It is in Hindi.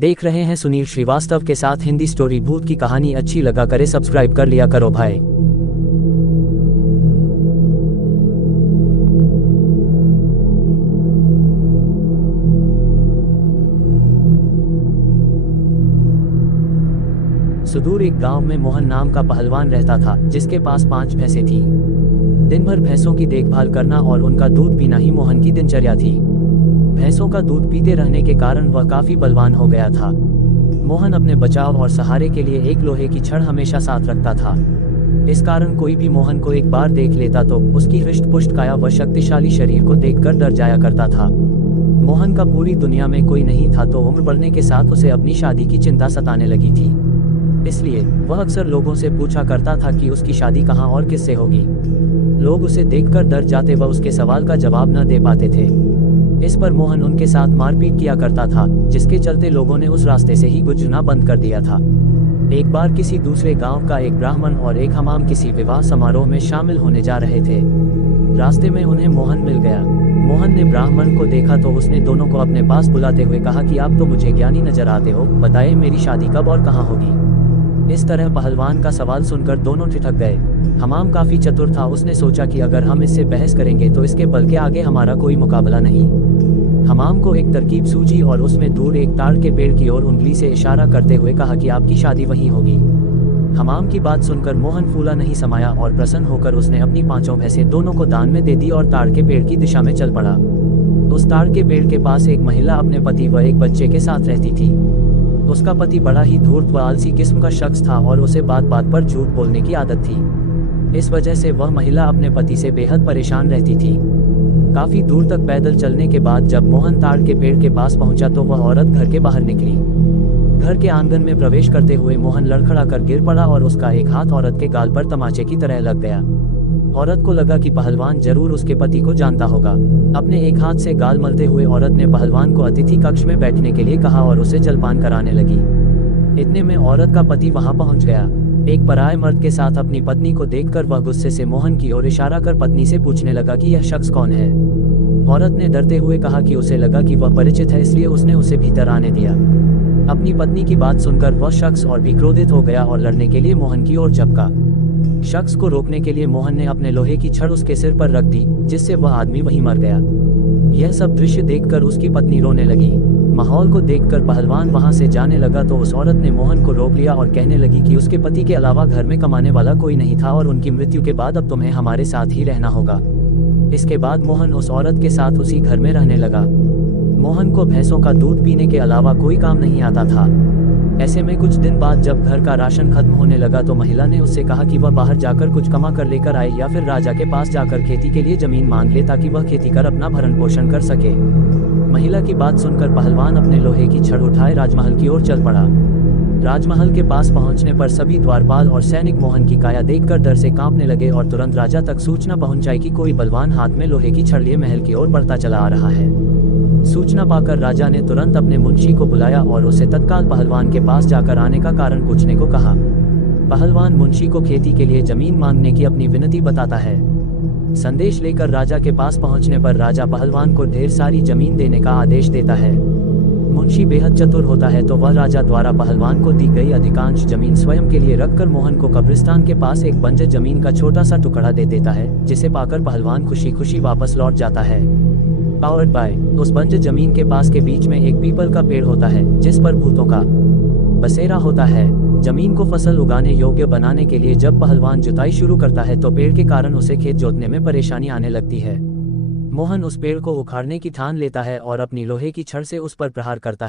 देख रहे हैं सुनील श्रीवास्तव के साथ हिंदी स्टोरी। भूत की कहानी अच्छी लगा करे सब्सक्राइब कर लिया करो भाई। सुदूर एक गांव में मोहन नाम का पहलवान रहता था, जिसके पास 5 भैंसें थी। दिन भर भैंसों की देखभाल करना और उनका दूध पीना ही मोहन की दिनचर्या थी। भैंसों का दूध पीते रहने के कारण वह काफी बलवान हो गया था। मोहन अपने बचाव और सहारे के लिए एक लोहे की छड़ हमेशा साथ रखता था। इस कारण कोई भी मोहन को एक बार देख लेता तो उसकी हृष्ट-पुष्ट काया व शक्तिशाली शरीर को देखकर डर जाया करता था। मोहन का पूरी दुनिया में कोई नहीं था, तो उम्र बढ़ने के साथ उसे अपनी शादी की चिंता सताने लगी थी। इसलिए वह अक्सर लोगों से पूछा करता था कि उसकी शादी कहाँ और किससे होगी। लोग उसे देखकर डर जाते व उसके सवाल का जवाब न दे पाते थे। इस पर मोहन उनके साथ मारपीट किया करता था, जिसके चलते लोगों ने उस रास्ते से ही गुजरना बंद कर दिया था। एक बार किसी दूसरे गांव का एक ब्राह्मण और एक हमाम किसी विवाह समारोह में शामिल होने जा रहे थे। रास्ते में उन्हें मोहन मिल गया। मोहन ने ब्राह्मण को देखा तो उसने दोनों को अपने पास बुलाते हुए कहा कि आप तो मुझे ज्ञानी नजर आते हो, बताइए मेरी शादी कब और कहाँ होगी। इस तरह पहलवान का सवाल सुनकर दोनों ठिठक गए। हमाम काफी चतुर था, उसने सोचा कि अगर हम इससे बहस करेंगे तो इसके बल के आगे हमारा कोई मुकाबला नहीं। हमाम को एक तरकीब सूझी और उसमें दूर एक ताड़ के पेड़ की ओर उंगली से इशारा करते हुए कहा कि आपकी शादी वहीं होगी। हमाम की बात सुनकर मोहन फूला नहीं समाया और प्रसन्न होकर उसने अपनी 5 भैंसें दोनों को दान में दे दी और ताड़ के पेड़ की दिशा में चल पड़ा। उस ताड़ के पेड़ के पास एक महिला अपने पति व एक बच्चे के साथ रहती थी। उसका पति बड़ा ही धूर्त व आलसी किस्म का शख्स था और उसे बात बात पर झूठ बोलने की आदत थी। इस वजह से वह महिला अपने पति से बेहद परेशान रहती थी। काफी दूर तक पैदल चलने के बाद जब मोहन ताड़ के पेड़ के पास पहुंचा तो वह औरत घर के बाहर निकली। घर के आंगन में प्रवेश करते हुए मोहन लड़खड़ा कर गिर पड़ा और उसका एक हाथ औरत के गाल पर तमाचे की तरह लग गया। औरत को लगा कि पहलवान जरूर उसके पति को जानता होगा। अपने एक हाथ से गाल मलते हुए औरत ने पहलवान को अतिथि कक्ष में बैठने के लिए कहा और उसे जलपान कराने लगी। इतने में औरत का पति वहां पहुंच गया। एक पराये मर्द के साथ अपनी पत्नी को देखकर वह गुस्से से मोहन की ओर इशारा कर पत्नी से पूछने लगा कि यह शख्स कौन है। औरत ने डरते हुए कहा कि उसे लगा कि वह परिचित है, इसलिए उसने उसे भीतर आने दिया। अपनी पत्नी की बात सुनकर वह शख्स और भी क्रोधित हो गया और लड़ने के लिए मोहन की ओर झपका। शख्स को रोकने के लिए मोहन ने अपने लोहे की छड़ उसके सिर पर रख दी, जिससे वह आदमी वहीं मर गया। यह सब दृश्य देखकर उसकी पत्नी रोने लगी। माहौल को देखकर पहलवान वहां से जाने लगा तो उस औरत ने मोहन को रोक लिया और कहने लगी कि उसके पति के अलावा घर में कमाने वाला कोई नहीं था और उनकी मृत्यु के बाद अब तुम्हें हमारे साथ ही रहना होगा। इसके बाद मोहन उस औरत के साथ उसी घर में रहने लगा। मोहन को भैंसों का दूध पीने के अलावा कोई काम नहीं आता था। ऐसे में कुछ दिन बाद जब घर का राशन खत्म होने लगा तो महिला ने उससे कहा कि वह बाहर जाकर कुछ कमा कर लेकर आए या फिर राजा के पास जाकर खेती के लिए जमीन मांग ले ताकि वह खेती कर अपना भरण पोषण कर सके। महिला की बात सुनकर पहलवान अपने लोहे की छड़ उठाए राजमहल की ओर चल पड़ा। राजमहल के पास पहुंचने पर सभी द्वारपाल और सैनिक मोहन की काया देखकर डर से कांपने लगे और तुरंत राजा तक सूचना पहुंचाई कि कोई बलवान हाथ में लोहे की छड़ लिए महल की ओर बढ़ता चला आ रहा है। सूचना पाकर राजा ने तुरंत अपने मुंशी को बुलाया और उसे तत्काल पहलवान के पास जाकर आने का कारण पूछने को कहा। पहलवान मुंशी को खेती के लिए जमीन मांगने की अपनी विनती बताता है। संदेश लेकर राजा के पास पहुंचने पर राजा पहलवान को ढेर सारी जमीन देने का आदेश देता है। मुंशी बेहद चतुर होता है तो वह राजा द्वारा पहलवान को दी गई अधिकांश जमीन स्वयं के लिए रखकर मोहन को कब्रिस्तान के पास एक बंजर जमीन का छोटा सा टुकड़ा दे देता है, जिसे पाकर पहलवान खुशी खुशी वापस लौट जाता है। Powered by. उस बंजर जमीन के पास के बीच में एक पीपल का पेड़ होता है, जिस पर भूतों का बसेरा होता है। जमीन को फसल उगाने योग्य बनाने के लिए जब पहलवान जुताई शुरू करता है तो पेड़ के कारण उसे खेत जोतने में परेशानी आने लगती है। मोहन उस पेड़ को उखाड़ने की ठान लेता है और अपनी लोहे की छड़ से उस पर प्रहार करता है।